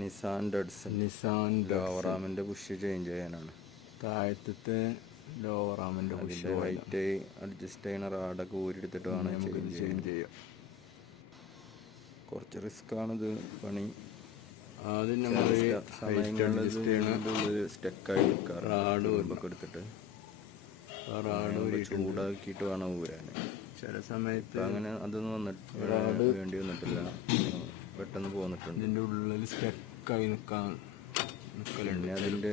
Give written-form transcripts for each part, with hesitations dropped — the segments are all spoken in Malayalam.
നിസാൻ ലോവറാമിൻ്റെ ബുഷ് ചേഞ്ച് ചെയ്യാനാണ്. താഴത്തെ ലോവറാമിൻ്റെ ബുഷ് ഹൈറ്റ് അഡ്ജസ്റ്റ് ചെയ്യണ റാഡൊക്കെ ഊരിയെടുത്തിട്ട് വേണം നമുക്കിത് ചേഞ്ച് ചെയ്യാം. കുറച്ച് റിസ്ക് ആണിത് പണി. ആദ്യം നമ്മൾ സ്റ്റക്കായി നിൽക്കുക. റാഡ് എടുത്തിട്ട് ചൂടാക്കിയിട്ട് വേണം ഊരാൻ. ചില സമയത്ത് അങ്ങനെ അതൊന്നും വേണ്ടി വന്നിട്ടില്ല, പെട്ടെന്ന് പോന്നിട്ടുണ്ട്. ഇതിൻ്റെ ഉള്ളിൽ സ്റ്റക്കായി നിൽക്കാൻ പിന്നെ അതിൻ്റെ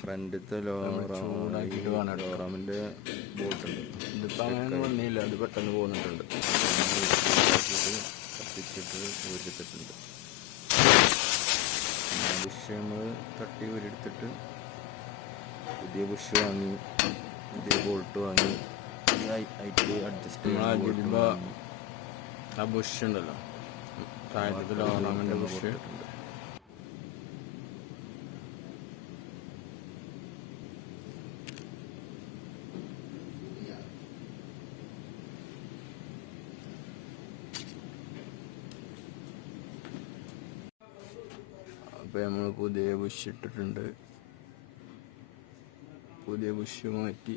ഫ്രണ്ടിലത്തെ ലോറാമിൻ്റെ ബോട്ടുണ്ട്. ഇതിപ്പോൾ അങ്ങനെ വന്നില്ല, അത് പെട്ടെന്ന് പോന്നിട്ടുണ്ട്. കത്തിച്ചിട്ട് ഊരിയെടുത്തിട്ടുണ്ട്. ബുഷ് നമ്മൾ തട്ടി ഊരിയെടുത്തിട്ട് പുതിയ ബുഷ് വാങ്ങി, പുതിയ ബോൾട്ട് വാങ്ങി, ഹൈറ്റ് അഡ്ജസ്റ്റ് ചെയ്യുമ്പോൾ ആ ബുഷ് ഉണ്ടല്ലോ താഴത്തെ ലോറാമിൻ്റെ ബുഷ് അപ്പോൾ നമ്മൾ പുതിയ ബുഷ് ഇട്ടിട്ടുണ്ട്. പുതിയ ബുഷ് മാറ്റി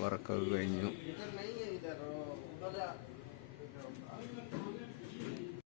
വർക്കൊക്കെ കഴിഞ്ഞു.